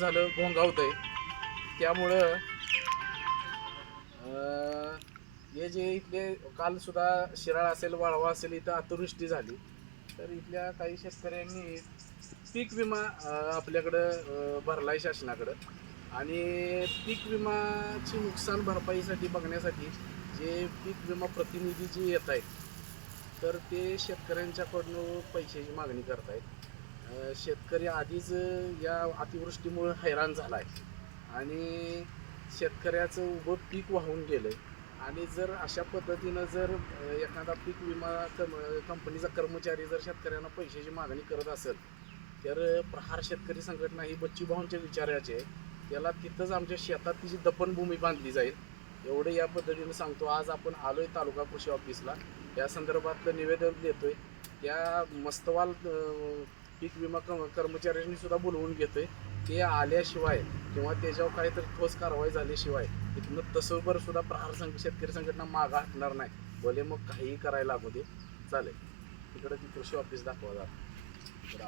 झालं घोंगावतं आहे त्यामुळं हे जे इथले काल सुद्धा शिराळ असेल वाळवा असेल इथं अतिवृष्टी झाली. तर इथल्या काही शेतकऱ्यांनी पीक विमा आपल्याकडं भरला भरलाय शासनाकडं. आणि पीक विमाची नुकसान भरपाईसाठी बघण्यासाठी जे पीक विमा प्रतिनिधी जे येत आहेत तर ते शेतकऱ्यांच्याकडून पैशाची मागणी करत आहेत शेतकरी आधीच या अतिवृष्टीमुळे हैराण झाला आहे आणि शेतकऱ्याचं उभं पीक वाहून गेलं आणि जर अशा पद्धतीनं जर एखादा पीक विमा कम कंपनीचा कर्मचारी जर शेतकऱ्यांना पैशाची मागणी करत असेल तर प्रहार शेतकरी संघटना ही बच्ची भाऊंच्या विचाराची आहे. त्याला तिथंच आमच्या शेतात तिची दफनभूमी बांधली जाईल. एवढं या पद्धतीनं सांगतो. आज आपण आलोय तालुका कृषी ऑफिसला. या संदर्भातलं निवेदन देतोय. त्या मस्तवाल पीक विमा क- कर्मचाऱ्यांनी सुद्धा बोलवून घेतोय ते आल्याशिवाय किंवा त्याच्यावर काहीतरी ठोस कारवाई झाल्याशिवाय इथनं तसंवर सुद्धा प्रहार संघ शेतकरी संघटना मागा हटणार नाही. भले मग काहीही करायला लागू दे. चालेल. तिकडं ती कृषी ऑफिस दाखवा जात इकडं